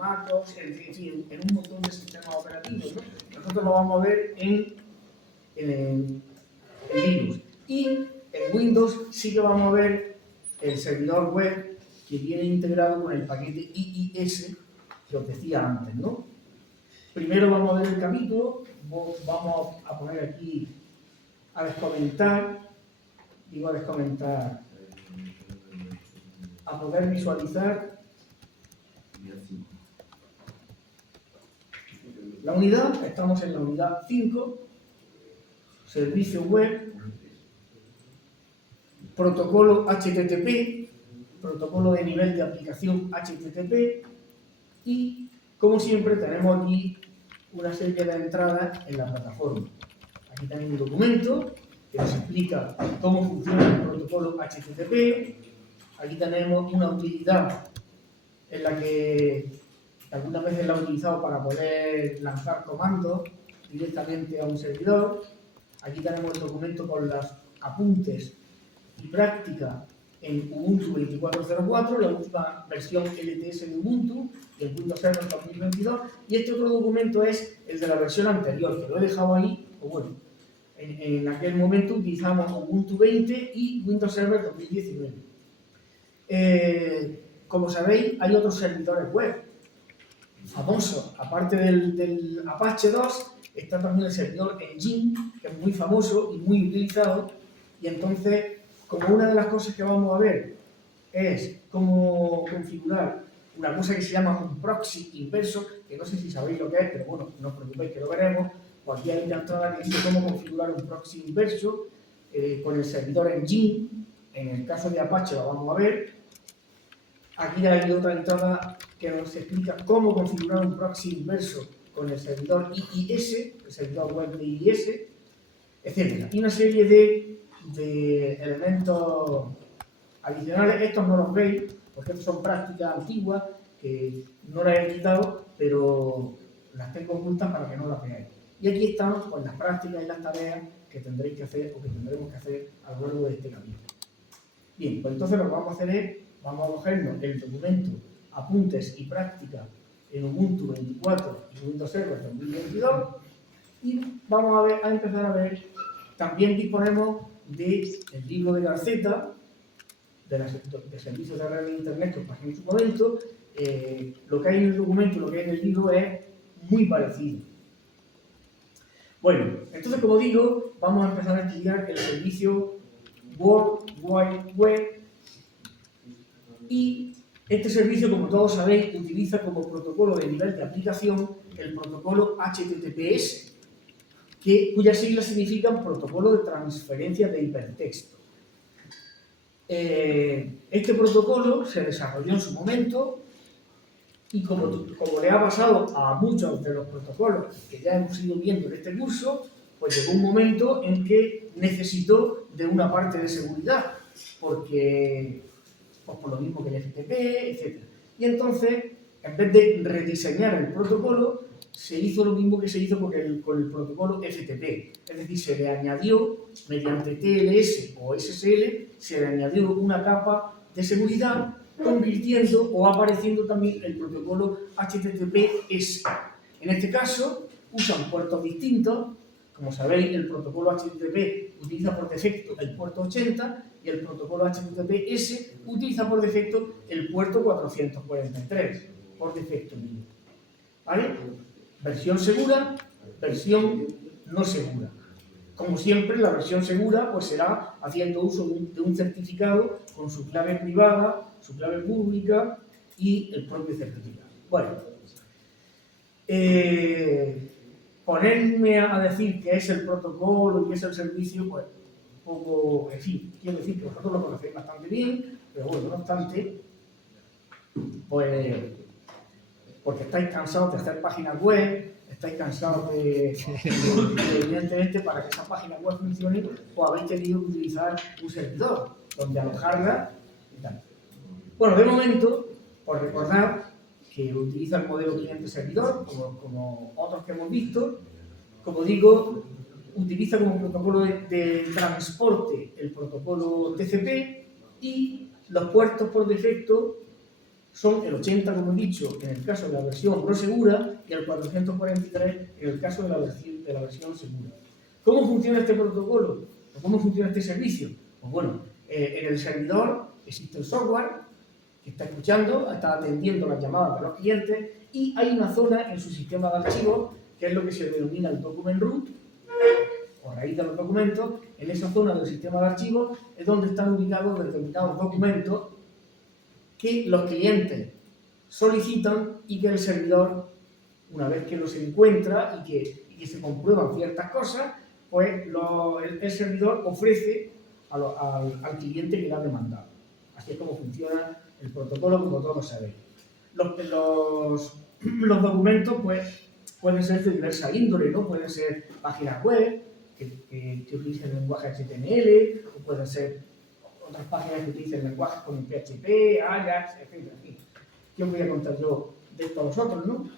MacOS, en fin, en un montón de sistemas operativos, ¿no? Nosotros lo vamos a ver en Linux. Y en Windows sí que vamos a ver el servidor web que viene integrado con el paquete IIS que os decía antes, ¿no? Primero vamos a ver el capítulo, vamos a poner aquí a descomentar, a poder visualizar la unidad. Estamos en la unidad 5, servicio web, protocolo HTTP, protocolo de nivel de aplicación HTTP, y como siempre tenemos aquí una serie de entradas en la plataforma. Aquí tenéis un documento que nos explica cómo funciona el protocolo HTTP. Aquí tenemos una utilidad en la que algunas veces la he utilizado para poder lanzar comandos directamente a un servidor. Aquí tenemos el documento con los apuntes y práctica en Ubuntu 24.04, la última versión LTS de Ubuntu, y el Windows Server 2022. Y este otro documento es el de la versión anterior, que lo he dejado ahí, o bueno, en aquel momento utilizamos Ubuntu 20 y Windows Server 2019. Como sabéis, hay otros servidores web famosos. Aparte del Apache 2, está también el servidor Engine, que es muy famoso y muy utilizado. Y entonces, como una de las cosas que vamos a ver es cómo configurar una cosa que se llama un proxy inverso, que no sé si sabéis lo que es, pero bueno, no os preocupéis que lo veremos. Pues aquí hay una entrada que dice cómo configurar un proxy inverso con el servidor Engine. En el caso de Apache lo vamos a ver. Aquí hay otra entrada que nos explica cómo configurar un proxy inverso con el servidor IIS, el servidor web de IIS, etc. Y una serie de elementos adicionales. Estos no los veis, porque estos son prácticas antiguas que no las he quitado, pero las tengo ocultas para que no las veáis. Y aquí están pues, las prácticas y las tareas que tendréis que hacer o que tendremos que hacer a lo largo de este camino. Bien, pues entonces lo que vamos a hacer es, vamos a cogernos el documento Apuntes y Práctica en Ubuntu 24 y Windows Server 2022 y vamos a empezar a ver. También disponemos del libro de Garceta, de servicios de red de Internet que os pasé en su momento. Lo que hay en el documento y lo que hay en el libro es muy parecido. Bueno, entonces, como digo, vamos a empezar a estudiar el servicio World Wide Web, y este servicio, como todos sabéis, utiliza como protocolo de nivel de aplicación el protocolo HTTPS, cuyas siglas significan Protocolo de Transferencia de Hipertexto. Este protocolo se desarrolló en su momento y como le ha pasado a muchos de los protocolos que ya hemos ido viendo en este curso, pues llegó un momento en que necesitó de una parte de seguridad, porque pues por lo mismo que el FTP, etc. Y entonces, en vez de rediseñar el protocolo, se hizo lo mismo que se hizo con el protocolo FTP. Es decir, se le añadió, mediante TLS o SSL, se le añadió una capa de seguridad, convirtiendo o apareciendo también el protocolo HTTPS. En este caso, usan puertos distintos. Como sabéis, el protocolo HTTP utiliza por defecto el puerto 80 y el protocolo HTTPS utiliza por defecto el puerto 443, por defecto mismo. ¿Vale? Versión segura, versión no segura. Como siempre, la versión segura pues será haciendo uso de un certificado con su clave privada, su clave pública y el propio certificado. Bueno, ponerme a decir que es el protocolo y que es el servicio, pues un poco, en fin, quiero decir que vosotros lo conocéis bastante bien, pero bueno, no obstante, pues porque estáis cansados de hacer páginas web, estáis cansados de evidentemente, para que esa página web funcione, pues habéis tenido que utilizar un servidor donde alojarla y tal. Bueno, de momento, por recordar que utiliza el modelo cliente-servidor, como otros que hemos visto. Como digo, utiliza como protocolo de transporte el protocolo TCP y los puertos por defecto son el 80, como he dicho, en el caso de la versión no segura, y el 443 en el caso de la versión segura. ¿Cómo funciona este protocolo? ¿O cómo funciona este servicio? Pues bueno, en el servidor existe el software que está escuchando, está atendiendo las llamadas de los clientes, y hay una zona en su sistema de archivos que es lo que se denomina el document root, o raíz de los documentos. En esa zona del sistema de archivos es donde están ubicados determinados documentos que los clientes solicitan y que el servidor, una vez que los encuentra y que se comprueban ciertas cosas, pues el servidor ofrece al cliente que le ha demandado. Así es como funciona el protocolo, como todos sabéis. Los documentos pues, pueden ser de diversa índole, ¿no? Pueden ser páginas web que utilicen el lenguaje HTML, o pueden ser otras páginas que utilicen lenguajes como PHP, Ajax, etc. ¿Qué os voy a contar yo de esto a vosotros, no?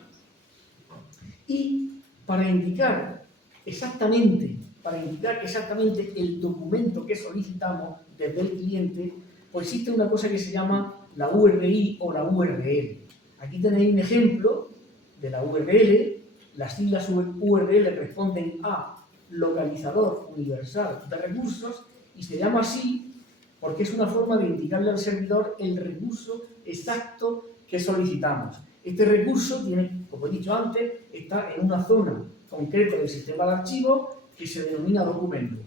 Y para indicar exactamente el documento que solicitamos desde el cliente, pues existe una cosa que se llama la URI o la URL. Aquí tenéis un ejemplo de la URL. Las siglas URL responden a localizador universal de recursos, y se llama así porque es una forma de indicarle al servidor el recurso exacto que solicitamos. Este recurso tiene, como he dicho antes, está en una zona concreta del sistema de archivos que se denomina documento.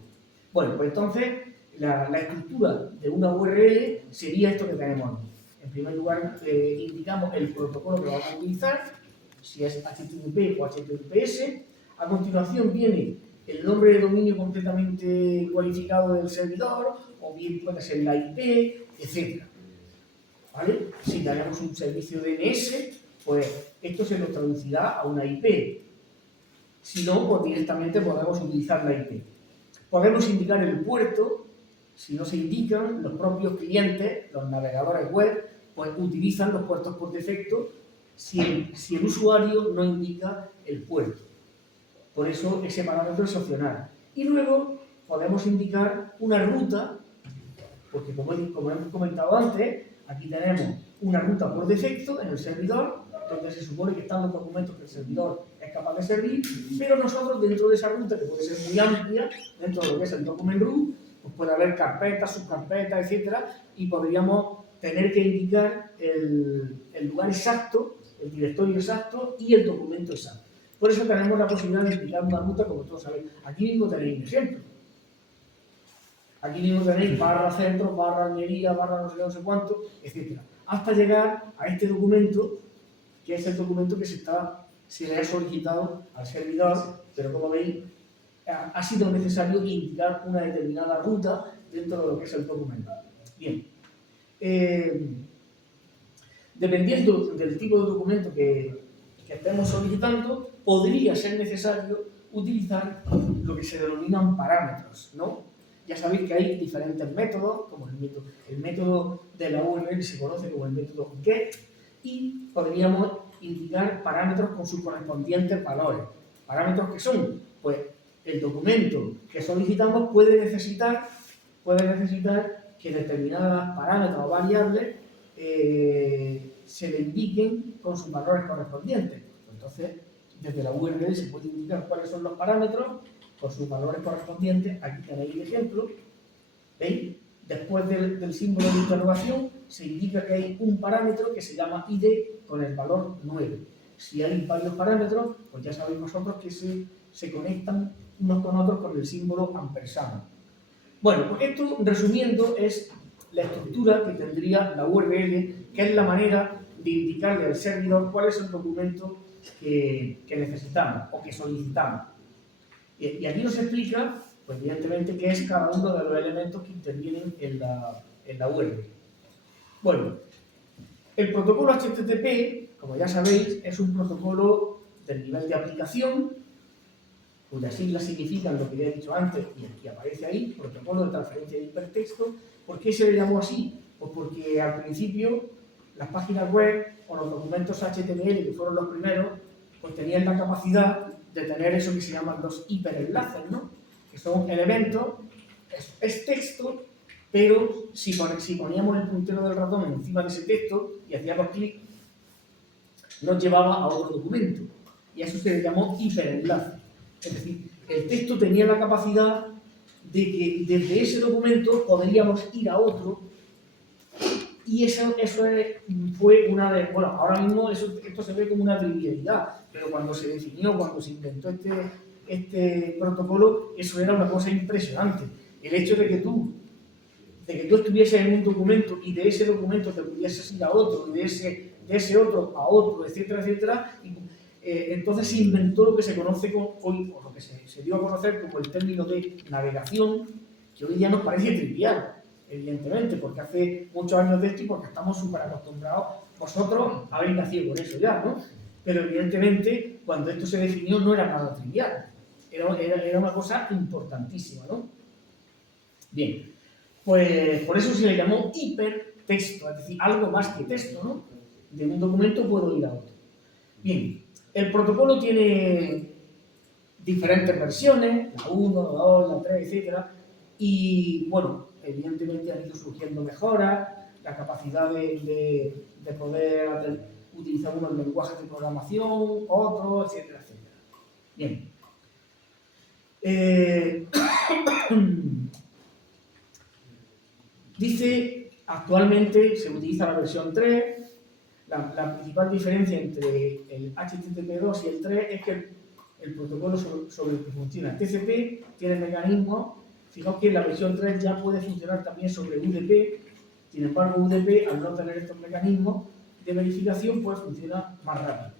Bueno, pues entonces la estructura de una URL sería esto que tenemos aquí. En primer lugar, indicamos el protocolo que vamos a utilizar, si es HTTP o HTTPS. A continuación viene el nombre de dominio completamente cualificado del servidor, o bien puede ser la IP, etc. ¿Vale? Si tenemos un servicio DNS, pues esto se nos traducirá a una IP. Si no, pues directamente podemos utilizar la IP. Podemos indicar el puerto. Si no se indican, los propios clientes, los navegadores web, pues utilizan los puertos por defecto si el usuario no indica el puerto. Por eso ese parámetro es opcional. Y luego podemos indicar una ruta, porque como hemos comentado antes, aquí tenemos una ruta por defecto en el servidor, donde se supone que están los documentos que el servidor es capaz de servir, pero nosotros dentro de esa ruta, que puede ser muy amplia, dentro de lo que es el document root, pues puede haber carpetas, subcarpetas, etcétera, y podríamos tener que indicar el lugar exacto, el directorio exacto y el documento exacto. Por eso tenemos la posibilidad de indicar una ruta, como todos sabéis. Aquí mismo tenéis un ejemplo. Aquí mismo tenéis barra centro, barra Almería, barra no sé qué, no sé cuánto, etc. Hasta llegar a este documento, que es el documento que se le ha solicitado al servidor, pero como veis, ha sido necesario indicar una determinada ruta dentro de lo que es el documento. Bien. Dependiendo del tipo de documento que estemos solicitando, podría ser necesario utilizar lo que se denominan parámetros, ¿no? Ya sabéis que hay diferentes métodos, como el método de la URL se conoce como el método GET, y podríamos indicar parámetros con sus correspondientes valores. Parámetros que son, pues, el documento que solicitamos puede necesitar que determinadas parámetros o variables se le indiquen con sus valores correspondientes. Entonces, desde la URL se puede indicar cuáles son los parámetros con sus valores correspondientes. Aquí tenéis el ejemplo. ¿Veis? Después del símbolo de interrogación se indica que hay un parámetro que se llama ID con el valor 9. Si hay varios parámetros, pues ya sabéis vosotros que se conectan unos con otros con el símbolo ampersand. Bueno, pues esto, resumiendo, es la estructura que tendría la URL, que es la manera de indicarle al servidor cuál es el documento que necesitamos o que solicitamos. Y aquí nos explica, pues evidentemente, qué es cada uno de los elementos que intervienen en la URL. Bueno, el protocolo HTTP, como ya sabéis, es un protocolo del nivel de aplicación, cuyas siglas significan lo que ya he dicho antes y aquí aparece ahí, protocolo de transferencia de hipertexto. ¿Por qué se le llamó así? Pues porque al principio las páginas web o los documentos HTML, que fueron los primeros, pues tenían la capacidad de tener eso que se llaman los hiperenlaces, ¿no? Que son elementos, es texto, pero si poníamos el puntero del ratón encima de ese texto y hacíamos clic, nos llevaba a otro documento. Y a eso se le llamó hiperenlace. Es decir, el texto tenía la capacidad de que desde ese documento podríamos ir a otro, y eso fue una de... Bueno, ahora mismo esto se ve como una trivialidad, pero cuando se definió, cuando se inventó este protocolo, eso era una cosa impresionante. El hecho de que tú estuvieses en un documento y de ese documento te pudieses ir a otro, y de ese otro a otro, etcétera, etcétera, y, entonces se inventó lo que se conoce hoy, o lo que se dio a conocer como el término de navegación, que hoy día nos parece trivial, evidentemente, porque hace muchos años de esto y porque estamos súper acostumbrados, vosotros habéis nacido con eso ya, ¿no? Pero evidentemente, cuando esto se definió no era nada trivial, era una cosa importantísima, ¿no? Bien, pues por eso se le llamó hipertexto, es decir, algo más que texto, ¿no? De un documento puedo ir a otro. Bien, el protocolo tiene diferentes versiones, la 1, la 2, la 3, etc. Y, bueno, evidentemente han ido surgiendo mejoras, la capacidad de poder utilizar unos lenguajes de programación, otros, etcétera, etcétera. Bien. Dice, actualmente se utiliza la versión 3. La principal diferencia entre el HTTP2 y el 3 es que el protocolo sobre el que funciona TCP tiene mecanismos. Fijaos que la versión 3 ya puede funcionar también sobre UDP. Sin embargo, UDP, al no tener estos mecanismos de verificación, pues funciona más rápido.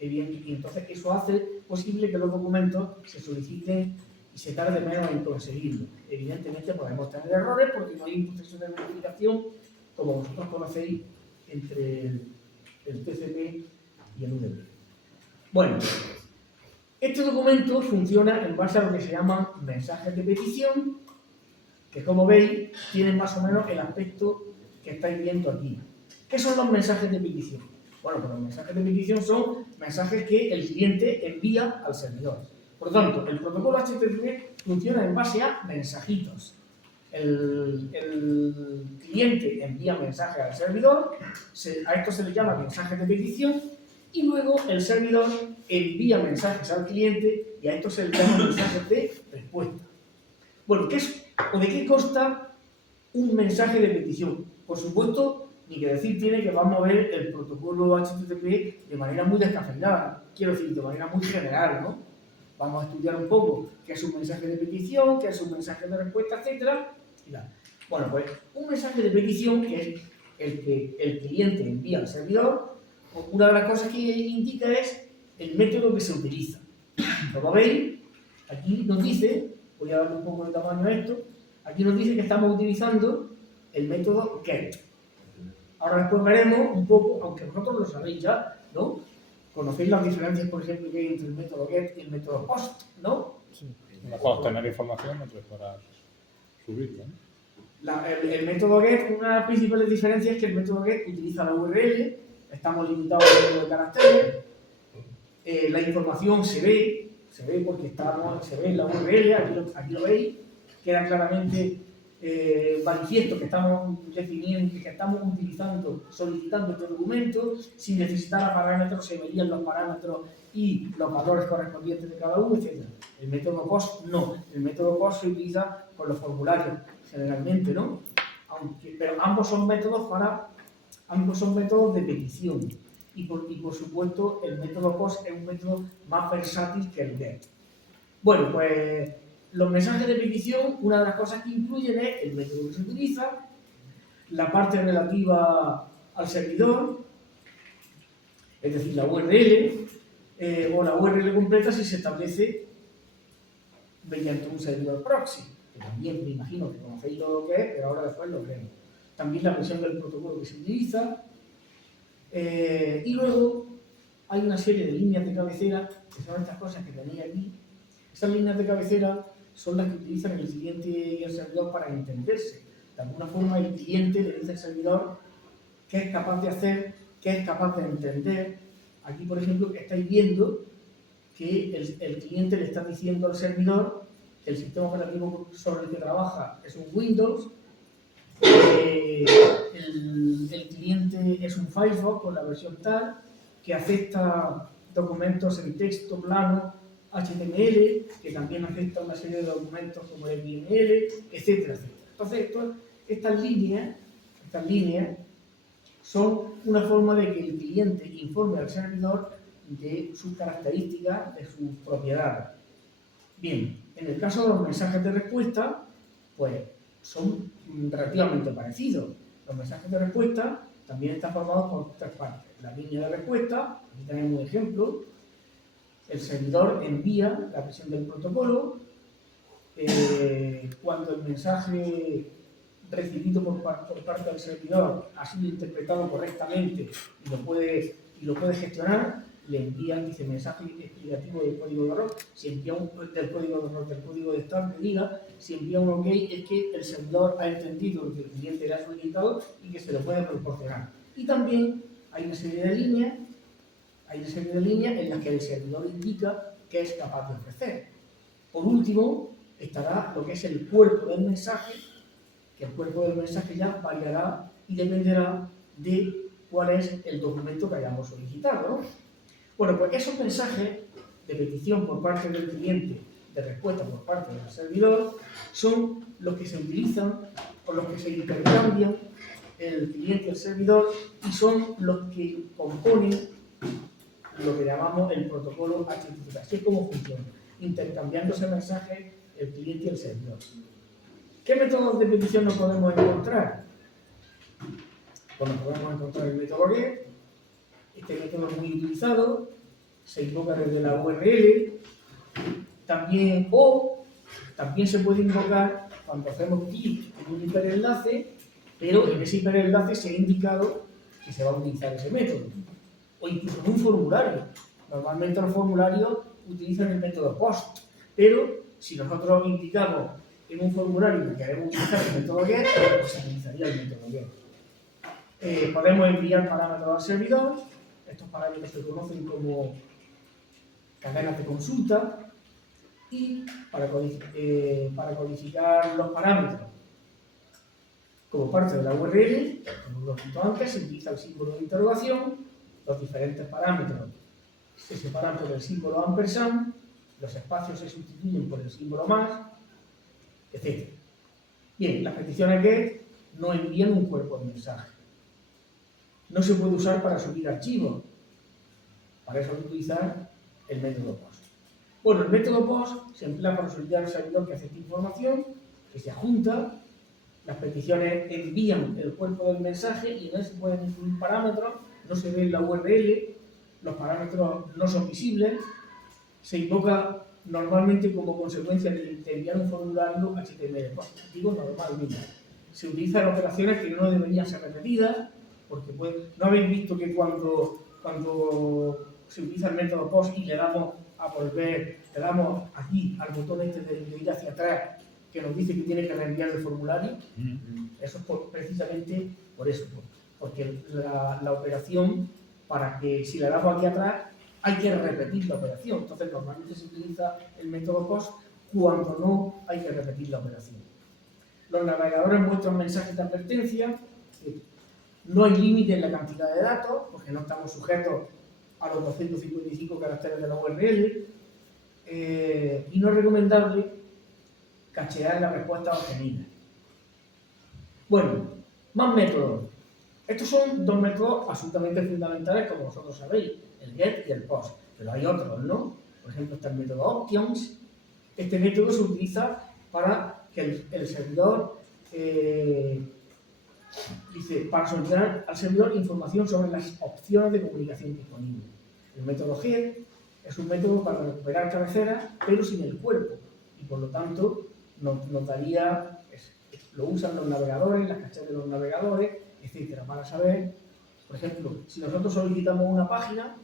Y entonces eso hace posible que los documentos se soliciten y se tarde menos en conseguirlo. Evidentemente podemos tener errores porque no hay un proceso de verificación, como vosotros conocéis, entre el TCP y el UDP. Bueno, este documento funciona en base a lo que se llaman mensajes de petición, que como veis tienen más o menos el aspecto que estáis viendo aquí. ¿Qué son los mensajes de petición? Bueno, pues los mensajes de petición son mensajes que el cliente envía al servidor. Por lo tanto, el protocolo HTTP funciona en base a mensajitos. El cliente envía mensajes al servidor, a esto se le llama mensajes de petición, y luego el servidor envía mensajes al cliente y a esto se le llama mensajes de respuesta. Bueno, ¿de qué consta un mensaje de petición? Por supuesto, ni que decir tiene que vamos a ver el protocolo HTTP de manera muy descafeinada, quiero decir, de manera muy general, ¿no? Vamos a estudiar un poco qué es un mensaje de petición, qué es un mensaje de respuesta, etc. Bueno, pues un mensaje de petición, que es el que el cliente envía al servidor, una de las cosas que indica es el método que se utiliza. Como veis, aquí nos dice, voy a darle un poco de tamaño a esto, aquí nos dice que estamos utilizando el método GET. Ahora después veremos un poco, aunque vosotros lo sabéis ya, ¿no? Conocéis las diferencias, por ejemplo, que hay entre el método GET y el método POST, ¿no? Sí. Una cosa es tener información, otra es para subirla, ¿no? El método GET, una de las principales diferencias es que el método GET utiliza la URL, estamos limitados al número de caracteres, la información se ve porque se ve en la URL, aquí lo veis, queda claramente manifiesto que estamos definiendo, que estamos solicitando este documento. Sin necesitar a parámetros, se verían los parámetros y los valores correspondientes de cada uno, etc. El método POST no. El método POST se utiliza con los formularios, generalmente, ¿no? Pero ambos son métodos de petición. Y por supuesto, el método POST es un método más versátil que el GET. Bueno, pues los mensajes de petición, una de las cosas que incluyen es el método que se utiliza, la parte relativa al servidor, es decir, la URL, o la URL completa si se establece mediante un servidor proxy, que también me imagino que conocéis lo que es, pero ahora después lo veremos. También la versión del protocolo que se utiliza, y luego hay una serie de líneas de cabecera, que son estas cosas que tenéis aquí. Estas líneas de cabecera son las que utilizan el cliente y el servidor para entenderse. De alguna forma el cliente le dice al servidor qué es capaz de hacer, qué es capaz de entender. Aquí, por ejemplo, estáis viendo que el cliente le está diciendo al servidor que el sistema operativo sobre el que trabaja es un Windows el cliente es un Firefox con la versión tal que acepta documentos en texto plano HTML, que también acepta una serie de documentos como el XML, etcétera, etcétera. Entonces, estas líneas son una forma de que el cliente informe al servidor de sus características, de sus propiedades. Bien, en el caso de los mensajes de respuesta, pues son relativamente parecidos. Los mensajes de respuesta también están formados por tres partes. La línea de respuesta, aquí tenemos un ejemplo. El servidor envía la versión del protocolo. Cuando el mensaje recibido por parte del servidor ha sido interpretado correctamente y lo puede gestionar, le envían, dice, mensaje explicativo del código de error. Si envía del código de start, que diga, si envía un OK, es que el servidor ha entendido lo que el cliente le ha solicitado y que se lo puede proporcionar. Y también hay una serie de líneas en las que el servidor indica qué es capaz de ofrecer. Por último, estará lo que es el cuerpo del mensaje, que el cuerpo del mensaje ya variará y dependerá de cuál es el documento que hayamos solicitado, ¿no? Bueno, pues esos mensajes de petición por parte del cliente, de respuesta por parte del servidor, son los que se utilizan o los que se intercambian el cliente y el servidor y son los que componen lo que llamamos el protocolo HTTP. Así es como funciona, intercambiándose mensajes el cliente y el servidor. ¿Qué métodos de petición nos podemos encontrar? Pues nos podemos encontrar el método GET. Este método es muy utilizado, se invoca desde la URL, también se puede invocar cuando hacemos clic en un hiperenlace, pero en ese hiperenlace se ha indicado que se va a utilizar ese método. O incluso en un formulario. Normalmente los formularios utilizan el método POST, pero si nosotros indicamos en un formulario que queremos utilizar el método GET, pues se utilizaría el método GET. Podemos enviar parámetros al servidor. Estos parámetros se conocen como cadenas de consulta. Y para codificar los parámetros como parte de la URL, como lo he dicho antes, se utiliza el símbolo de interrogación. Los diferentes parámetros se separan por el símbolo ampersand, los espacios se sustituyen por el símbolo más, etc. Bien, las peticiones GET no envían un cuerpo de mensaje. No se puede usar para subir archivos. Para eso hay que utilizar el método POST. Bueno, el método POST se emplea para solicitar al servidor que acepte información, que se adjunta, las peticiones envían el cuerpo del mensaje y en él se pueden incluir parámetros, no se ve en la URL, los parámetros no son visibles, se invoca normalmente como consecuencia de enviar un formulario HTML. Pues, digo normalmente. Se utilizan operaciones que no deberían ser repetidas, porque no habéis visto que cuando se utiliza el método POST y le damos a volver, le damos aquí al botón este de ir hacia atrás, que nos dice que tiene que reenviar el formulario. Eso es precisamente por eso, porque la operación, para que si le damos aquí atrás, hay que repetir la operación. Entonces, normalmente se utiliza el método POST cuando no hay que repetir la operación. Los navegadores muestran mensajes de advertencia. No hay límite en la cantidad de datos, porque no estamos sujetos a los 255 caracteres de la URL. Y no es recomendable cachear la respuesta obtenida. Bueno, más métodos. Estos son dos métodos absolutamente fundamentales, como vosotros sabéis, el GET y el POST. Pero hay otros, ¿no? Por ejemplo, está el método Options. Este método se utiliza para que el servidor para solicitar al servidor información sobre las opciones de comunicación disponibles. El método GET es un método para recuperar cabeceras, pero sin el cuerpo. Y por lo tanto, nos daría, lo usan los navegadores, las cachas de los navegadores, etcétera, para saber, por ejemplo, si nosotros solicitamos una página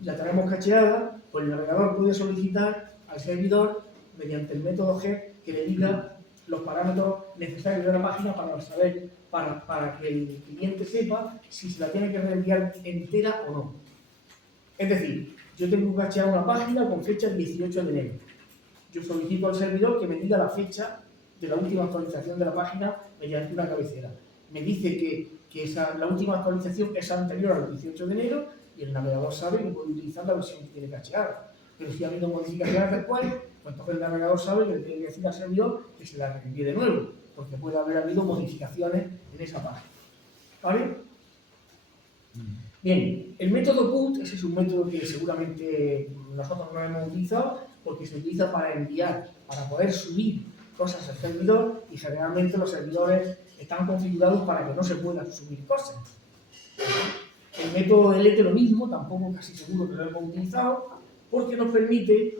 y la tenemos cacheada, pues el navegador puede solicitar al servidor, mediante el método GET, que le diga los parámetros necesarios de la página para saber, para que el cliente sepa si se la tiene que reenviar entera o no. Es decir, yo tengo cacheada una página con fecha el 18 de enero. Yo solicito al servidor que me diga la fecha de la última actualización de la página mediante una cabecera. Me dice que la última actualización es anterior al 18 de enero y el navegador sabe que puede utilizar la versión que tiene cacheada. Pero si ha habido modificaciones después, pues entonces el navegador sabe que le tiene que decir al servidor que se la reenvíe de nuevo, porque puede haber habido modificaciones en esa página. ¿Vale? Bien, el método put, ese es un método que seguramente nosotros no hemos utilizado porque se utiliza para enviar, para poder subir cosas al servidor y generalmente los servidores están configurados para que no se puedan subir cosas. El método delete lo mismo, tampoco casi seguro que lo hemos utilizado porque nos permite,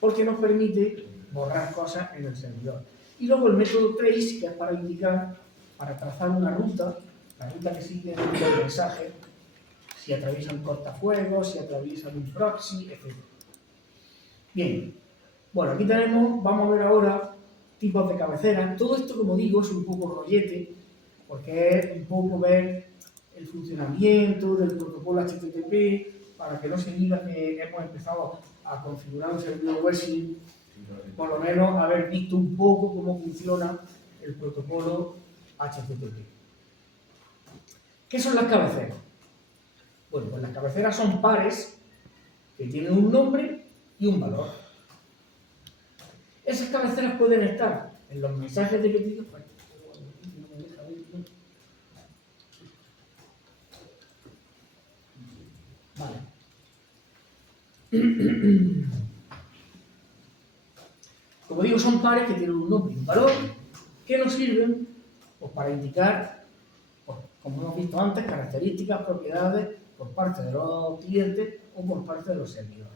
porque nos permite borrar cosas en el servidor. Y luego el método trace, que es para indicar, para trazar una ruta, la ruta que sigue el mensaje, si atraviesan cortafuegos, si atraviesan un proxy, etc. Bien, bueno, aquí tenemos, vamos a ver ahora tipos de cabeceras. Todo esto, como digo, es un poco rollete, porque es un poco ver el funcionamiento del protocolo HTTP, para que no se diga que hemos empezado a configurar un servidor web sin, por lo menos, haber visto un poco cómo funciona el protocolo HTTP. ¿Qué son las cabeceras? Bueno, pues las cabeceras son pares que tienen un nombre y un valor. Esas cabeceras pueden estar en los mensajes de pedido. Vale. Como digo, son pares que tienen un nombre y un valor que nos sirven pues, para indicar, pues, como hemos visto antes, características, propiedades por parte de los clientes o por parte de los servidores.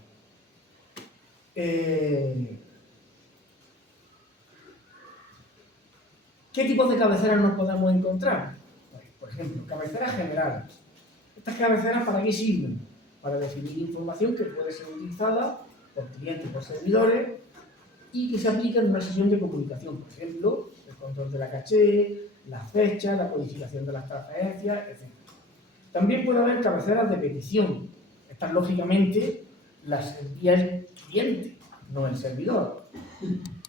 ¿Qué tipos de cabeceras nos podemos encontrar? Pues, por ejemplo, cabeceras generales. ¿Estas cabeceras para qué sirven? Para definir información que puede ser utilizada por clientes y por servidores y que se aplica en una sesión de comunicación. Por ejemplo, el control de la caché, las fechas, la codificación de las transferencias, etc. También puede haber cabeceras de petición. Estas, lógicamente, las envía el cliente, no el servidor.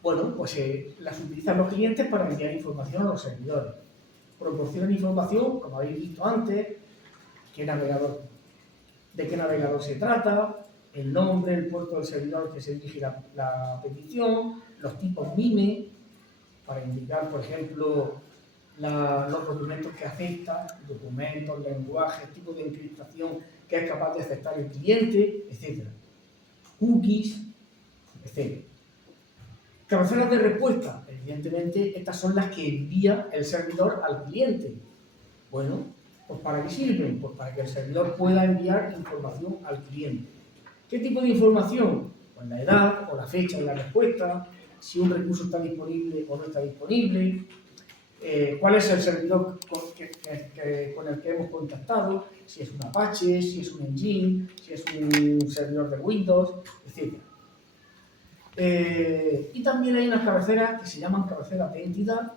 Bueno, pues las utilizan los clientes para enviar información a los servidores. Proporcionan información, como habéis visto antes, de qué navegador se trata, el nombre, el puerto del servidor que se dirige la petición, los tipos MIME, para indicar, por ejemplo, los documentos que acepta, documentos, lenguajes, tipo de encriptación que es capaz de aceptar el cliente, etc. Cookies, etc. Cabeceras de respuesta. Evidentemente, estas son las que envía el servidor al cliente. Bueno, pues ¿para qué sirven? Pues para que el servidor pueda enviar información al cliente. ¿Qué tipo de información? Pues la edad o la fecha de la respuesta, si un recurso está disponible o no está disponible, cuál es el servidor con el que hemos contactado, si es un Apache, si es un Engine, si es un servidor de Windows, etc. Y también hay unas cabeceras que se llaman cabeceras de entidad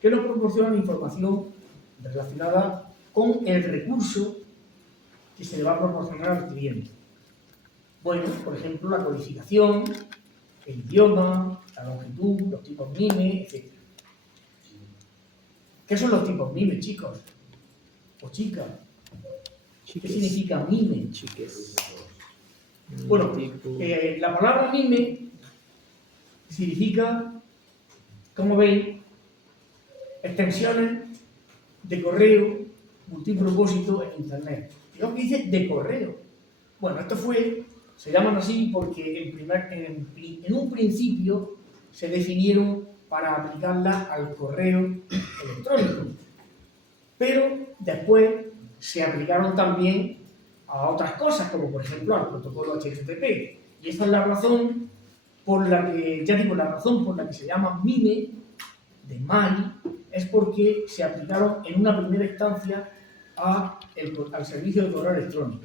que nos proporcionan información relacionada con el recurso que se le va a proporcionar al cliente. Bueno, por ejemplo, la codificación, el idioma, la longitud, los tipos MIME, etc. ¿Qué son los tipos MIME, chicos? O chicas. ¿Qué significa MIME? Chiques. Bueno, la palabra MIME significa, como veis, extensiones de correo multipropósito en Internet. Digamos que dice de correo. Bueno, se llaman así porque en un principio se definieron para aplicarlas al correo electrónico. Pero después se aplicaron también a otras cosas, como por ejemplo al protocolo HTTP. Y esta es la razón por la que, la razón por la que se llama MIME, de MAI, es porque se aplicaron en una primera instancia al servicio de correo electrónico.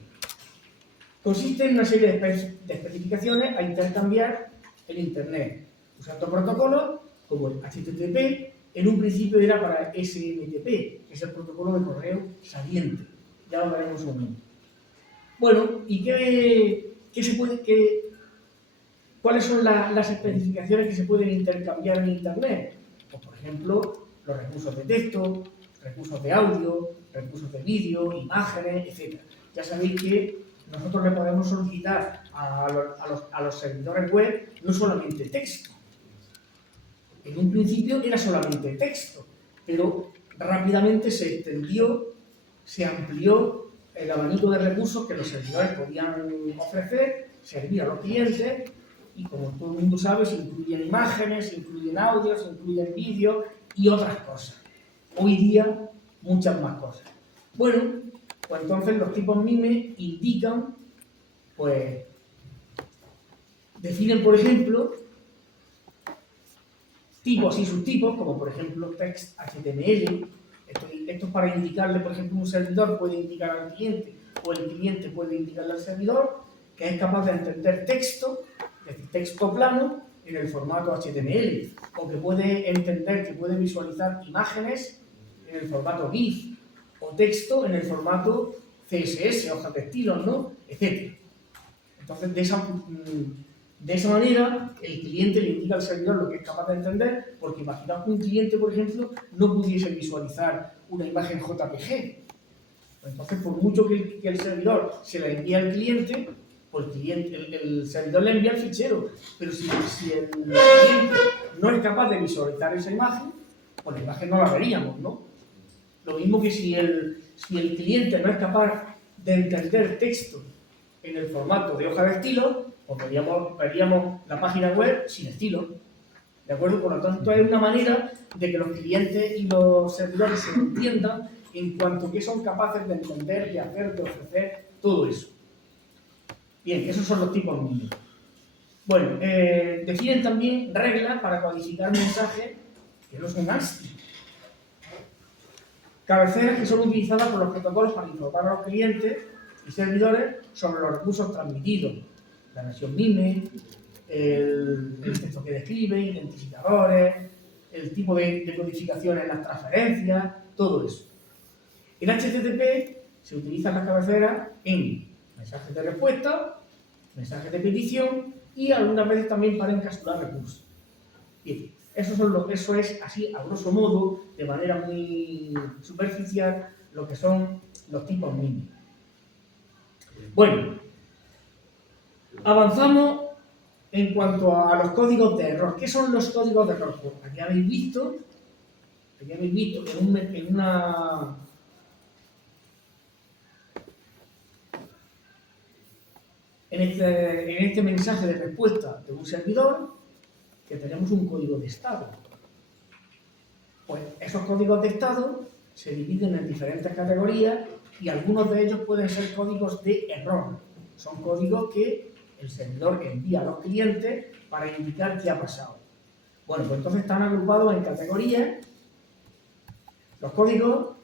Consiste en una serie de especificaciones a intercambiar en Internet, usando protocolos como el HTTP. En un principio era para SMTP, que es el protocolo de correo saliente. Ya lo veremos un momento. Bueno, ¿y qué ¿Cuáles son las especificaciones que se pueden intercambiar en Internet? Pues, por ejemplo, los recursos de texto, recursos de audio, recursos de vídeo, imágenes, etc. Ya sabéis que nosotros le podemos solicitar a los servidores web no solamente texto. En un principio era solamente texto, pero rápidamente se extendió, se amplió el abanico de recursos que los servidores podían ofrecer, servir a los clientes, y como todo el mundo sabe, se incluyen imágenes, se incluyen audios, se incluyen vídeos y otras cosas. Hoy día, muchas más cosas. Bueno, pues entonces los tipos MIME indican, pues, definen, por ejemplo, tipos y subtipos, como por ejemplo text HTML. Esto es para indicarle, por ejemplo, un servidor puede indicar al cliente, o el cliente puede indicarle al servidor, que es capaz de entender texto, es decir, texto plano, en el formato HTML, o que puede entender, que puede visualizar imágenes en el formato GIF, o texto en el formato CSS, hojas de estilos, ¿no? Etc. Entonces, de esa manera, el cliente le indica al servidor lo que es capaz de entender, porque imaginaos que un cliente, por ejemplo, no pudiese visualizar una imagen JPG. Entonces, por mucho que el servidor se la envíe al cliente, pues el servidor le envía el fichero, pero si el cliente no es capaz de visualizar esa imagen, pues la imagen no la veríamos, ¿no? Lo mismo que si el cliente no es capaz de entender texto en el formato de hoja de estilo, pues veríamos la página web sin estilo. ¿De acuerdo? Por lo tanto, es una manera de que los clientes y los servidores se entiendan en cuanto que son capaces de entender, de hacer, de ofrecer, todo eso. Bien, esos son los tipos MIME. Bueno, definen también reglas para codificar mensajes que no son ASCII. Cabeceras que son utilizadas por los protocolos para informar a los clientes y servidores sobre los recursos transmitidos. La versión MIME, el texto que describe, identificadores, el tipo de codificación en las transferencias, todo eso. En HTTP se utilizan las cabeceras en mensajes de respuesta, mensajes de petición y algunas veces también para encapsular recursos. Bien, eso es así, a grosso modo, de manera muy superficial, lo que son los tipos MIME. Bueno, avanzamos en cuanto a los códigos de error. ¿Qué son los códigos de error? Pues aquí habéis visto en este mensaje de respuesta de un servidor que tenemos un código de estado. Pues esos códigos de estado se dividen en diferentes categorías y algunos de ellos pueden ser códigos de error. Son códigos que el servidor envía a los clientes para indicar qué ha pasado. Bueno, pues entonces están agrupados en categorías los códigos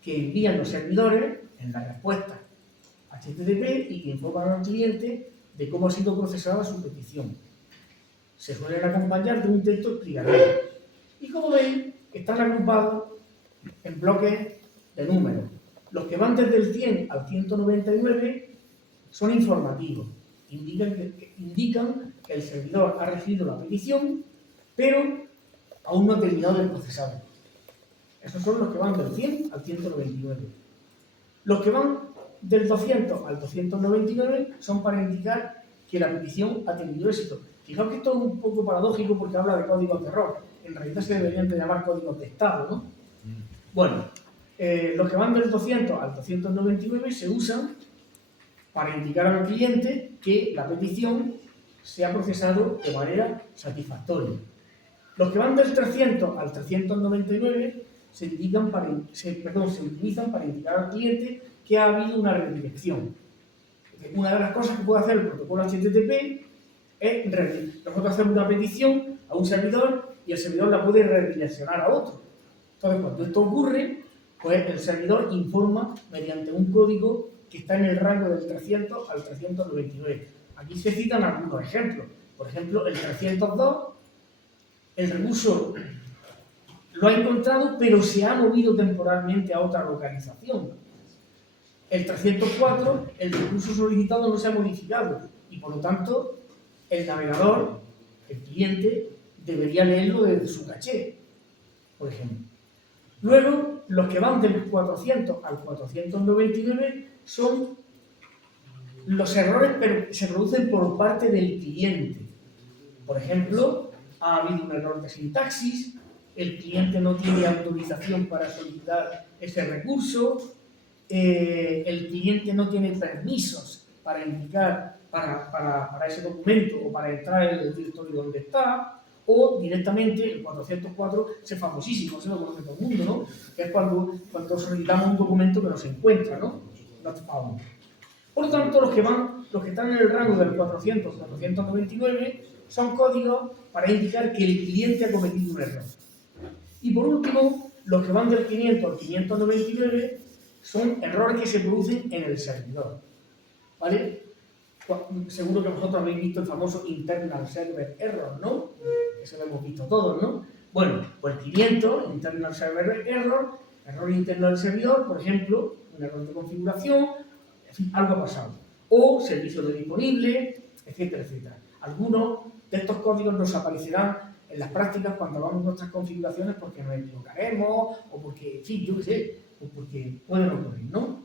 que envían los servidores en la respuesta HTTP y que informan al cliente de cómo ha sido procesada su petición. Se suelen acompañar de un texto explicativo. Y como veis, están agrupados en bloques de números. Los que van desde el 100 al 199 son informativos. Indican que el servidor ha recibido la petición, pero aún no ha terminado de procesarlo. Esos son los que van del 100 al 199. Los que van del 200 al 299 son para indicar que la petición ha tenido éxito. Fijaos que esto es un poco paradójico porque habla de códigos de error. En realidad se deberían de llamar códigos de estado, ¿no? Bueno, los que van del 200 al 299 se usan para indicar al cliente que la petición se ha procesado de manera satisfactoria. Los que van del 300 al 399 se utilizan para indicar al cliente que ha habido una redirección. Una de las cosas que puede hacer el protocolo HTTP es nosotros hacemos una petición a un servidor y el servidor la puede redireccionar a otro. Entonces, cuando esto ocurre, pues el servidor informa mediante un código que está en el rango del 300 al 399. Aquí se citan algunos ejemplos. Por ejemplo, el 302, el recurso lo ha encontrado, pero se ha movido temporalmente a otra localización. El 304, el recurso solicitado no se ha modificado y, por lo tanto, el navegador, el cliente, debería leerlo desde su caché, por ejemplo. Luego, los que van del 400 al 499 son los errores que se producen por parte del cliente. Por ejemplo, ha habido un error de sintaxis, el cliente no tiene autorización para solicitar ese recurso, el cliente no tiene permisos para indicar para ese documento o para entrar en el directorio donde está, o directamente el 404 es famosísimo, se lo conoce todo el mundo, ¿no? Que es cuando solicitamos un documento que no se encuentra, ¿no? Not found. Por lo tanto, los que están en el rango del 400 al 499 son códigos para indicar que el cliente ha cometido un error. Y por último, los que van del 500 al 599 son errores que se producen en el servidor. ¿Vale? Seguro que vosotros habéis visto el famoso Internal Server Error, ¿no? Eso lo hemos visto todos, ¿no? Bueno, pues 500, Internal Server Error, error interno del servidor, por ejemplo, un error de configuración, en fin, algo ha pasado. O servicio no disponible, etcétera, etcétera. Algunos de estos códigos nos aparecerán en las prácticas cuando hagamos nuestras configuraciones porque nos equivocaremos o porque, en fin, yo qué sé, o porque pueden ocurrir, ¿no?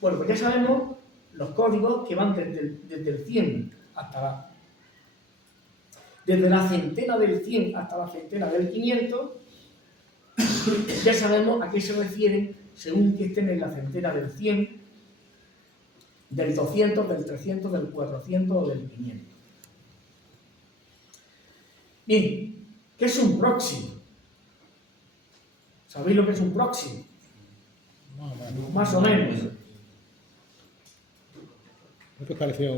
Bueno, pues ya sabemos los códigos que van desde el 100 hasta desde la centena del 100 hasta la centena del 500, ya sabemos a qué se refieren según que estén en la centena del 100, del 200, del 300, del 400 o del 500. Bien, ¿qué es un proxy? ¿Sabéis lo que es un proxy? Más o menos. ¿No te parecía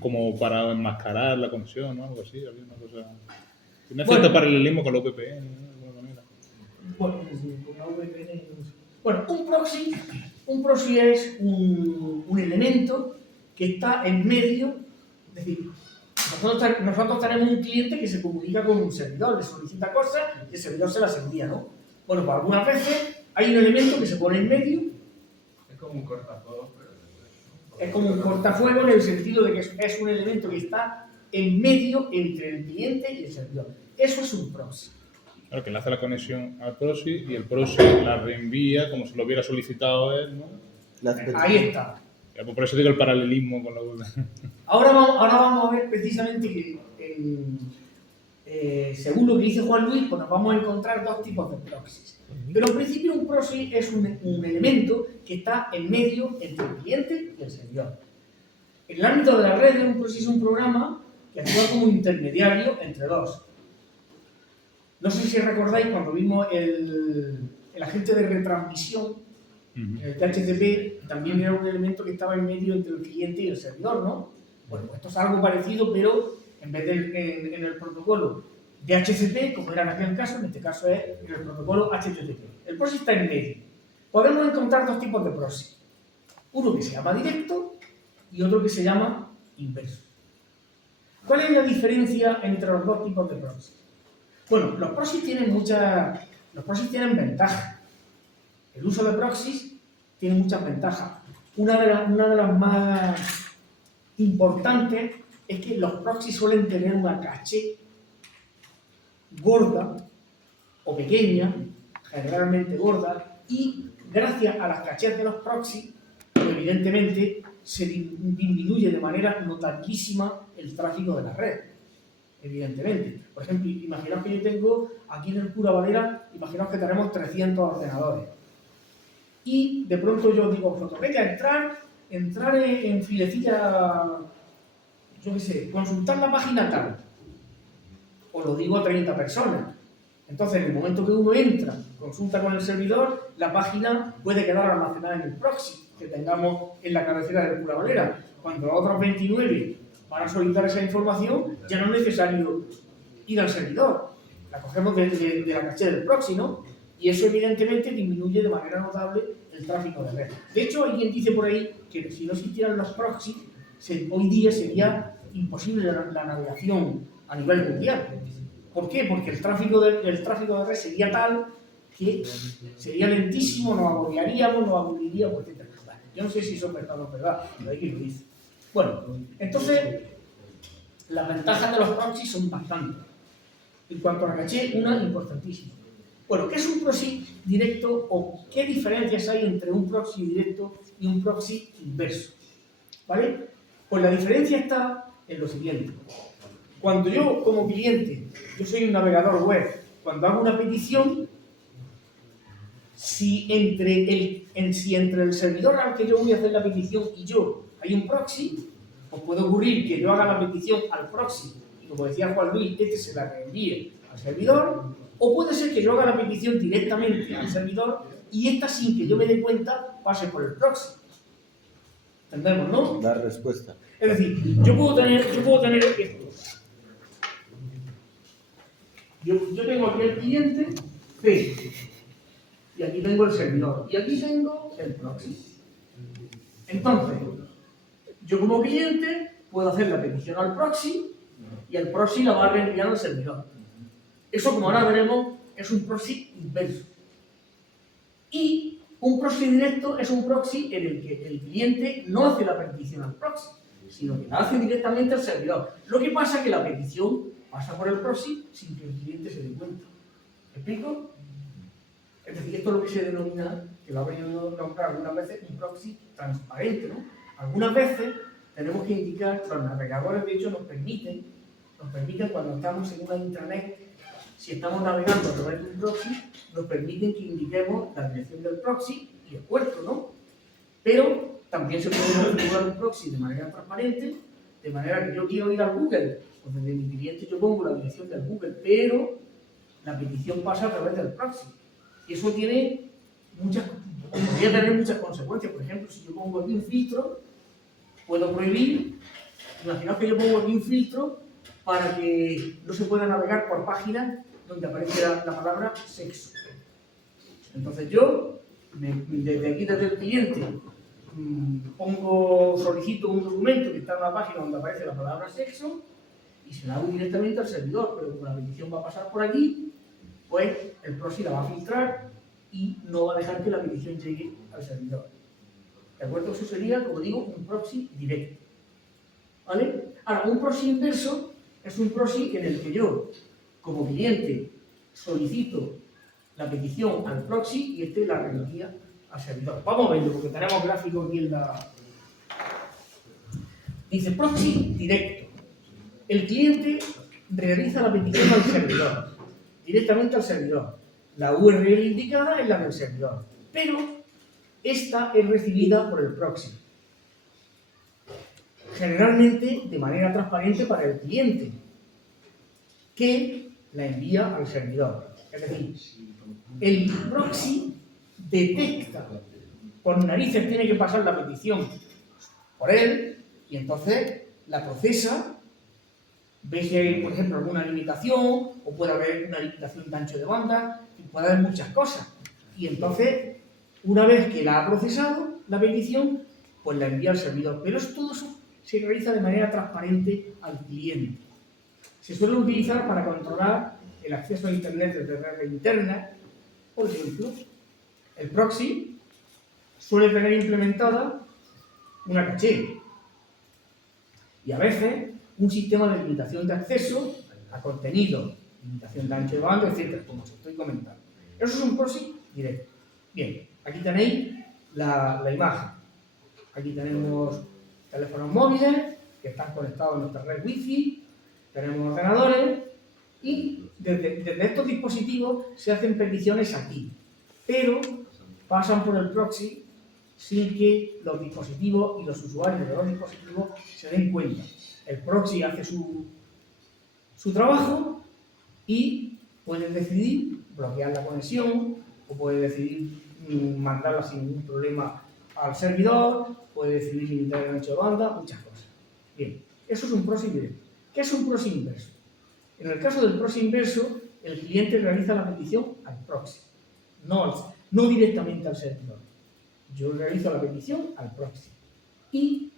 como para enmascarar la conexión, ¿no? Algo así, había una cosa... Tiene cierto paralelismo con la VPN, ¿no? De alguna manera. Bueno, con la VPN... Bueno, un proxy es un elemento que está en medio, es decir, nosotros tenemos un cliente que se comunica con un servidor, le solicita cosas y el servidor se las envía, ¿no? Bueno, pues algunas veces hay un elemento que se pone en medio. Es como un cortafuegos, pero... Es como un cortafuegos en el sentido de que es un elemento que está en medio entre el cliente y el servidor. Eso es un proxy. Claro, que le hace la conexión al proxy y el proxy la reenvía como si lo hubiera solicitado él, ¿no? Ahí está. Ya, pues por eso digo el paralelismo con la VPN. Ahora vamos a ver precisamente que, según lo que dice Juan Luis, pues nos vamos a encontrar dos tipos de proxies. Pero en principio un proxy es un elemento que está en medio entre el cliente y el servidor. En el ámbito de la red, un proxy es un programa que actúa como intermediario entre dos. No sé si recordáis cuando vimos el agente de retransmisión, el DHCP, también era un elemento que estaba en medio entre el cliente y el servidor, ¿no? Bueno, pues esto es algo parecido, pero en vez de en el protocolo DHCP, como era en aquel caso, en este caso es en el protocolo HTTP. El proxy está en medio. Podemos encontrar dos tipos de proxy. Uno que se llama directo y otro que se llama inverso. ¿Cuál es la diferencia entre los dos tipos de proxy? Bueno, los proxies tienen ventajas. El uso de proxies tiene muchas ventajas. Una de las más importantes es que los proxies suelen tener una caché gorda o pequeña, generalmente gorda, y gracias a las cachés de los proxies, evidentemente se disminuye de manera notabilísima el tráfico de la red. Evidentemente. Por ejemplo, imaginaos que yo tengo aquí en el Cura Valera, imaginaos que tenemos 300 ordenadores. Y de pronto yo digo, vosotros, venga, entrar en filecilla, yo qué sé, consultar la página tal. Os lo digo a 30 personas. Entonces, en el momento que uno entra, consulta con el servidor, la página puede quedar almacenada en el proxy que tengamos en la cabecera del Cura Valera. Cuando los otros 29 van a solicitar esa información, ya no es necesario ir al servidor. La cogemos de la caché del proxy, ¿no? Y eso evidentemente disminuye de manera notable el tráfico de red. De hecho, alguien dice por ahí que si no existieran los proxies, hoy día sería imposible la navegación a nivel mundial. ¿Por qué? Porque el tráfico de red sería tal que sería lentísimo, nos agobiaríamos, nos aburriríamos, etc. Yo no sé si eso es verdad o no es verdad, pero hay quien lo dice. Bueno, entonces, Las ventajas de los proxies son bastantes. En cuanto a la caché, una importantísima. Bueno, ¿qué es un proxy directo o qué diferencias hay entre un proxy directo y un proxy inverso? ¿Vale? Pues la diferencia está en lo siguiente. Cuando yo, como cliente, yo soy un navegador web, cuando hago una petición, si entre el servidor al que yo voy a hacer la petición y yo hay un proxy, pues puede ocurrir que yo haga la petición al proxy y, como decía Juan Luis, este se la reenvíe al servidor, o puede ser que yo haga la petición directamente al servidor y esta, sin que yo me dé cuenta, pase por el proxy. ¿Entendemos, no? La respuesta. Es decir, yo puedo tener esto. Yo tengo aquí el cliente C y aquí tengo el servidor y aquí tengo el proxy. Entonces, yo como cliente puedo hacer la petición al proxy y el proxy la va a reenviar al servidor. Eso, como ahora veremos, es un proxy inverso. Y un proxy directo es un proxy en el que el cliente no hace la petición al proxy, sino que la hace directamente al servidor. Lo que pasa es que la petición pasa por el proxy sin que el cliente se dé cuenta. ¿Me explico? Es decir, esto es lo que se denomina, que lo habréis oído nombrar algunas veces, un proxy transparente, ¿no? Algunas veces tenemos que indicar, los navegadores de hecho nos permiten cuando estamos en una intranet, si estamos navegando a través de un proxy, nos permiten que indiquemos la dirección del proxy y el puerto, ¿no? Pero también se puede configurar un proxy de manera transparente, de manera que yo quiero ir al Google, pues desde mi cliente yo pongo la dirección del Google, pero la petición pasa a través del proxy. Y eso podría tener muchas consecuencias. Por ejemplo, si yo pongo aquí un filtro, puedo prohibir, imaginaos que yo pongo aquí un filtro para que no se pueda navegar por páginas donde aparece la palabra sexo. Entonces yo, desde aquí, desde el cliente, solicito un documento que está en una página donde aparece la palabra sexo y se la hago directamente al servidor, pero como la petición va a pasar por aquí, pues el proxy la va a filtrar y no va a dejar que la petición llegue al servidor. ¿De acuerdo? Eso sería, como digo, un proxy directo. ¿Vale? Ahora, un proxy inverso es un proxy en el que yo, como cliente, solicito la petición al proxy y este la reenvía al servidor. Vamos a verlo porque tenemos gráfico aquí en la... Dice proxy directo. El cliente realiza la petición al servidor, directamente al servidor. La URL indicada es la del servidor, pero esta es recibida por el proxy. Generalmente de manera transparente para el cliente, que la envía al servidor. Es decir, el proxy detecta, por narices tiene que pasar la petición por él, y entonces la procesa, ve si hay, por ejemplo, alguna limitación, o puede haber una limitación de ancho de banda, y puede haber muchas cosas. Y entonces, una vez que la ha procesado, la petición, pues la envía al servidor. Pero todo eso se realiza de manera transparente al cliente. Se suele utilizar para controlar el acceso a Internet desde red interna. Por ejemplo, el proxy suele tener implementada una caché y a veces un sistema de limitación de acceso a contenido, limitación de ancho de banda, etc., como os estoy comentando. Eso es un proxy directo. Bien, aquí tenéis la imagen. Aquí tenemos teléfonos móviles que están conectados a nuestra red Wi-Fi, tenemos ordenadores y desde estos dispositivos se hacen peticiones aquí, pero pasan por el proxy sin que los dispositivos y los usuarios de los dispositivos se den cuenta. El proxy hace su trabajo y puede decidir bloquear la conexión o puede decidir mandarla sin ningún problema al servidor, puede decidir limitar el ancho de banda, muchas cosas. Bien, eso es un proxy directo. ¿Qué es un proxy inverso? En el caso del proxy inverso, el cliente realiza la petición al proxy, no directamente al servidor. Yo realizo la petición al proxy y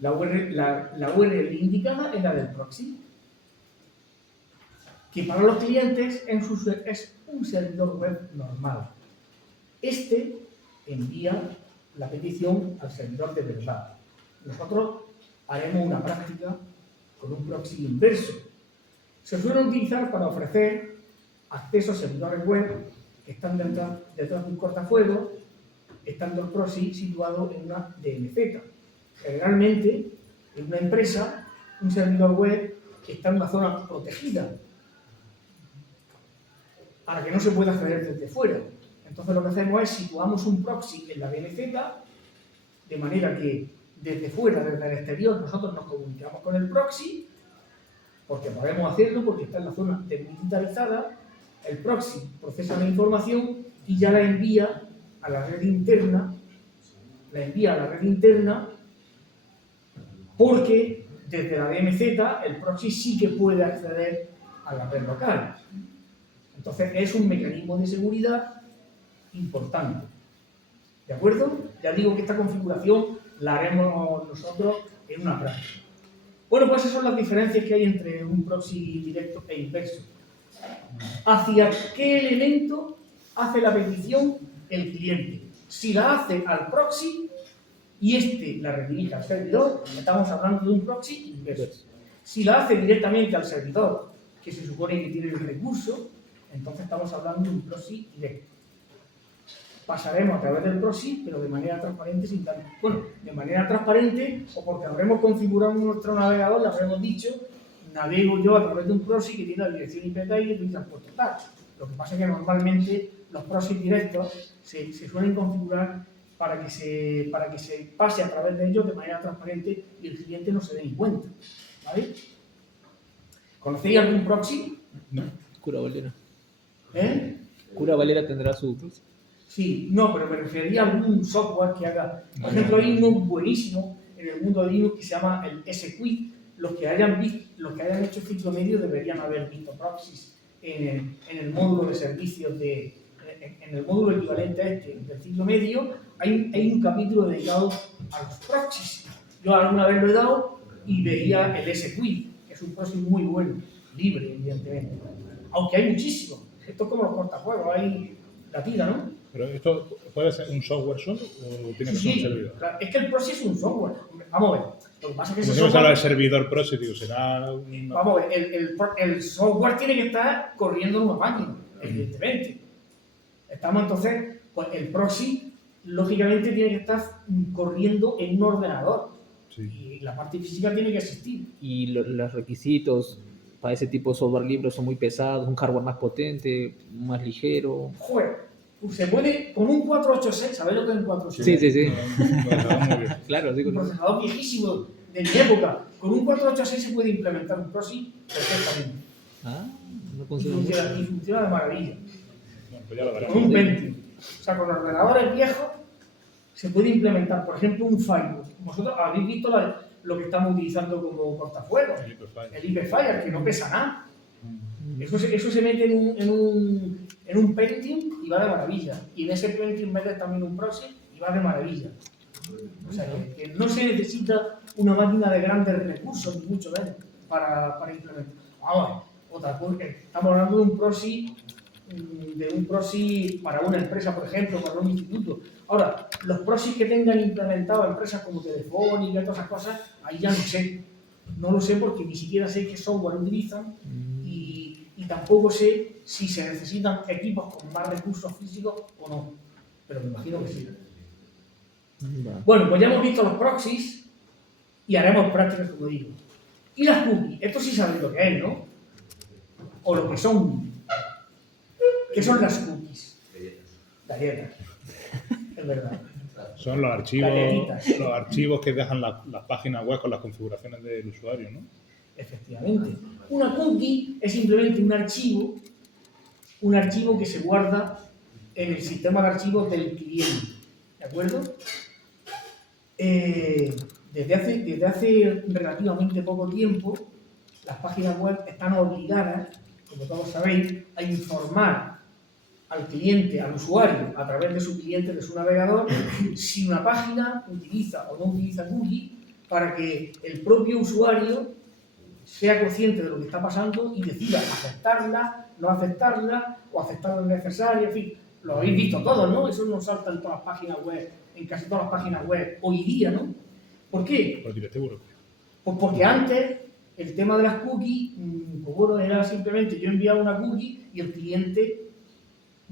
la URL indicada es la del proxy, que para los clientes es un servidor web normal. Este envía la petición al servidor de verdad. Nosotros haremos una práctica con un proxy inverso. Se suelen utilizar para ofrecer acceso a servidores web que están detrás de un cortafuegos, estando el proxy situado en una DMZ. Generalmente, en una empresa, un servidor web está en una zona protegida, a la que no se puede acceder desde fuera. Entonces lo que hacemos es situamos un proxy en la DMZ, de manera que desde fuera, desde el exterior, nosotros nos comunicamos con el proxy, porque podemos hacerlo, porque está en la zona desmilitarizada. El proxy procesa la información y ya la envía a la red interna, porque desde la DMZ el proxy sí que puede acceder a la red local. Entonces es un mecanismo de seguridad importante. ¿De acuerdo? Ya digo que esta configuración la haremos nosotros en una práctica. Bueno, pues esas son las diferencias que hay entre un proxy directo e inverso. ¿Hacia qué elemento hace la petición el cliente? Si la hace al proxy y este la redirige al servidor, estamos hablando de un proxy inverso. Si la hace directamente al servidor, que se supone que tiene el recurso, entonces estamos hablando de un proxy directo. Pasaremos a través del proxy, pero de manera transparente, sin tanto. Bueno, de manera transparente, o porque habremos configurado nuestro navegador, le habremos dicho, navego yo a través de un proxy que tiene la dirección IP tal y el transporte tal. Lo que pasa es que normalmente los proxies directos se suelen configurar para que se pase a través de ellos de manera transparente y el cliente no se dé ni cuenta. ¿Vale? ¿Conocéis algún proxy? No. Cura Valera. ¿Eh? Cura Valera tendrá su proxy. Sí, no, pero me refería a algún software que haga. Por ejemplo, hay uno buenísimo en el mundo de Linux que se llama el SQuit. Los que hayan hecho ciclo medio deberían haber visto proxies en el módulo de servicios en el módulo equivalente a este del ciclo medio. Hay un capítulo dedicado a los proxies. Yo alguna vez lo he dado y veía el SQuit, que es un proxy muy bueno, libre, evidentemente. Aunque hay muchísimos. Esto es como los cortafuegos, hay la tira, ¿no? ¿Pero esto puede ser un software solo o tiene que ser un servidor? Claro, es que el proxy es un software. Vamos a ver. Lo que pasa es que ese Como se habla del software, servidor proxy, digo, será una... vamos a ver, el software tiene que estar corriendo en una máquina, evidentemente. Estamos entonces, pues el proxy, lógicamente, tiene que estar corriendo en un ordenador. Sí. Y la parte física tiene que existir. Y los requisitos para ese tipo de software libre son muy pesados, un hardware más potente, más ligero. Joder, se puede, con un 486, ¿sabéis lo que es un 486? Sí, sí, sí. Muy bien. Claro, Un procesador viejísimo de mi época. Con un 486 se puede implementar un proxy perfectamente. Ah, no Y funciona mucho. funciona de maravilla. Bueno, pues ya lo Con veremos. un Pentium. O sea, con ordenadores viejos se puede implementar, por ejemplo, un Firewall. Vosotros habéis visto lo que estamos utilizando como cortafuegos. El Hyperfire. El IP-Fire, que no pesa nada. Eso se mete en un Pentium y va de maravilla. Y en ese Pentium metes también un proxy y va de maravilla. O sea, que no se necesita una máquina de grandes recursos, ni mucho menos, para implementar. Ahora, otra cosa, estamos hablando de un proxy para una empresa, por ejemplo, para un instituto. Ahora, los proxies que tengan implementado empresas como Telefónica y todas esas cosas, ahí ya no sé. No lo sé porque ni siquiera sé qué software utilizan y tampoco sé si se necesitan equipos con más recursos físicos o no. Pero me imagino que sí. Va. Bueno, pues ya hemos visto los proxies y haremos prácticas, como digo. Y las cookies, esto sí sabéis lo que es, ¿no? O lo que son. ¿Qué son las cookies? Galletas. Es verdad. Son los Galletitas. archivos que dejan las páginas web con las configuraciones del usuario, ¿no? Efectivamente. Una cookie es simplemente un archivo que se guarda en el sistema de archivos del cliente. ¿De acuerdo? Desde hace relativamente poco tiempo, las páginas web están obligadas, como todos sabéis, a informar al cliente, al usuario, a través de su cliente, de su navegador, si una página utiliza o no utiliza cookie, para que el propio usuario sea consciente de lo que está pasando y decida aceptarla, no aceptarla, o aceptarla necesaria, en fin. Lo habéis visto todos, ¿no? Eso nos salta en todas las páginas web, en casi todas las páginas web hoy día, ¿no? ¿Por qué? Por directivo europeo. Pues porque antes el tema de las cookies, pues bueno, era simplemente yo enviaba una cookie y el cliente,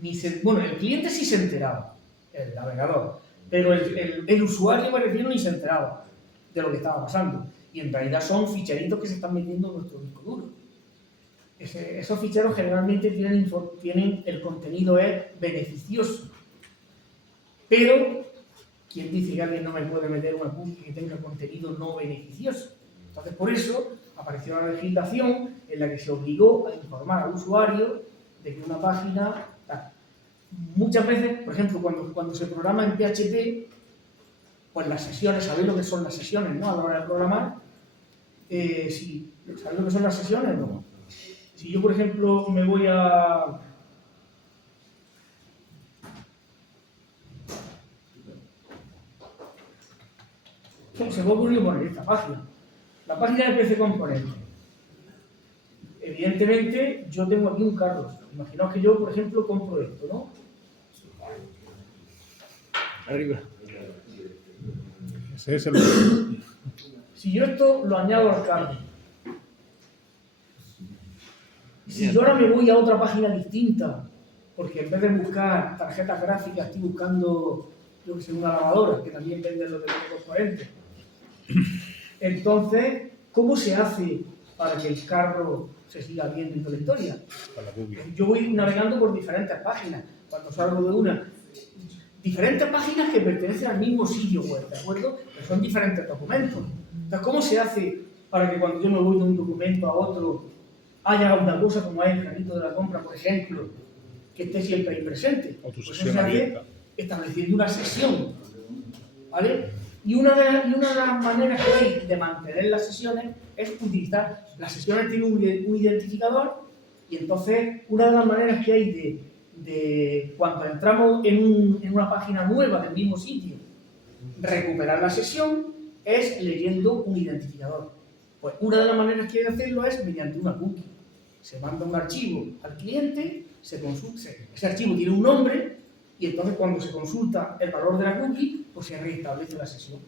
el cliente sí se enteraba, el navegador, pero el usuario, me refiero, ni se enteraba de lo que estaba pasando. Y en realidad son ficheritos que se están metiendo en nuestro disco duro. Esos ficheros generalmente tienen el contenido es beneficioso. Pero, ¿quién dice que alguien no me puede meter una cookie que tenga contenido no beneficioso? Entonces, por eso apareció una legislación en la que se obligó a informar al usuario de que una página... Muchas veces, por ejemplo, cuando se programa en PHP, pues las sesiones, ¿sabéis lo que son las sesiones, no? A la hora de programar, ¿sabéis lo que son las sesiones? No. Si yo, por ejemplo, me voy a... Se me ocurrió poner esta página. La página de PC Componentes. Evidentemente, yo tengo aquí un carro. Imaginaos que yo, por ejemplo, compro esto, ¿no? Arriba. Ese es el... Si yo esto lo añado al carro, si yo ahora me voy a otra página distinta, porque en vez de buscar tarjetas gráficas estoy buscando, yo que sé, una lavadora, que también vende los de los 40. Entonces, ¿cómo se hace para que el carro se siga viendo en toda la historia? Con la cookie. Yo voy navegando por diferentes páginas. Cuando salgo de una, diferentes páginas que pertenecen al mismo sitio web, ¿de acuerdo? Pero son diferentes documentos. Entonces, ¿cómo se hace para que cuando yo me voy de un documento a otro haya una cosa como es el carrito de la compra, por ejemplo, que esté siempre ahí presente? O tu Pues eso sesión se hace abierta. estableciendo una sesión, ¿vale? Y una de las maneras que hay de mantener las sesiones es utilizar, las sesiones tienen un identificador, y entonces una de las maneras que hay de cuando entramos en una página nueva del mismo sitio, recuperar la sesión es leyendo un identificador. Pues una de las maneras que hay de hacerlo es mediante una cookie. Se manda un archivo al cliente, se consulta, ese archivo tiene un nombre, y entonces cuando se consulta el valor de la cookie, pues se restablece la sesión.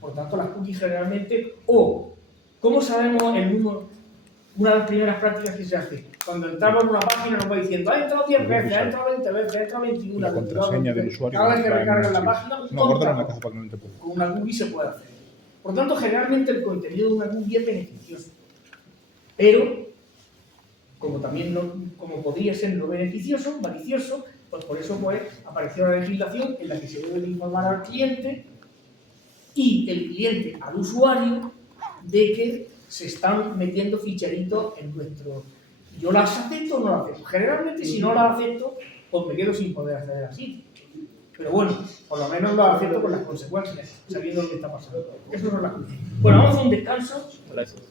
Por tanto, las cookies generalmente, ¿cómo sabemos el número? Una de las primeras prácticas que se hace, cuando entramos en una página nos va diciendo, ha entrado 10 veces, ha entrado 20 veces, ha entrado 21. La contraseña del usuario. Cada vez que va en recarga un la archivo. página, No, guárdalo en la caja para que no te ponga. con una cookie se puede hacer. Por tanto, generalmente el contenido de una cookie es beneficioso. Pero, como podría ser no beneficioso, malicioso, pues por eso apareció la legislación en la que se debe de informar al cliente y el cliente al usuario de que se están metiendo ficheritos en nuestro... ¿Yo las acepto o no las acepto? Generalmente, si no las acepto, pues me quedo sin poder acceder al sitio. Pero bueno, por lo menos las acepto con las consecuencias, sabiendo lo que está pasando. Eso no es la cosa. Bueno, vamos a un descanso. Gracias.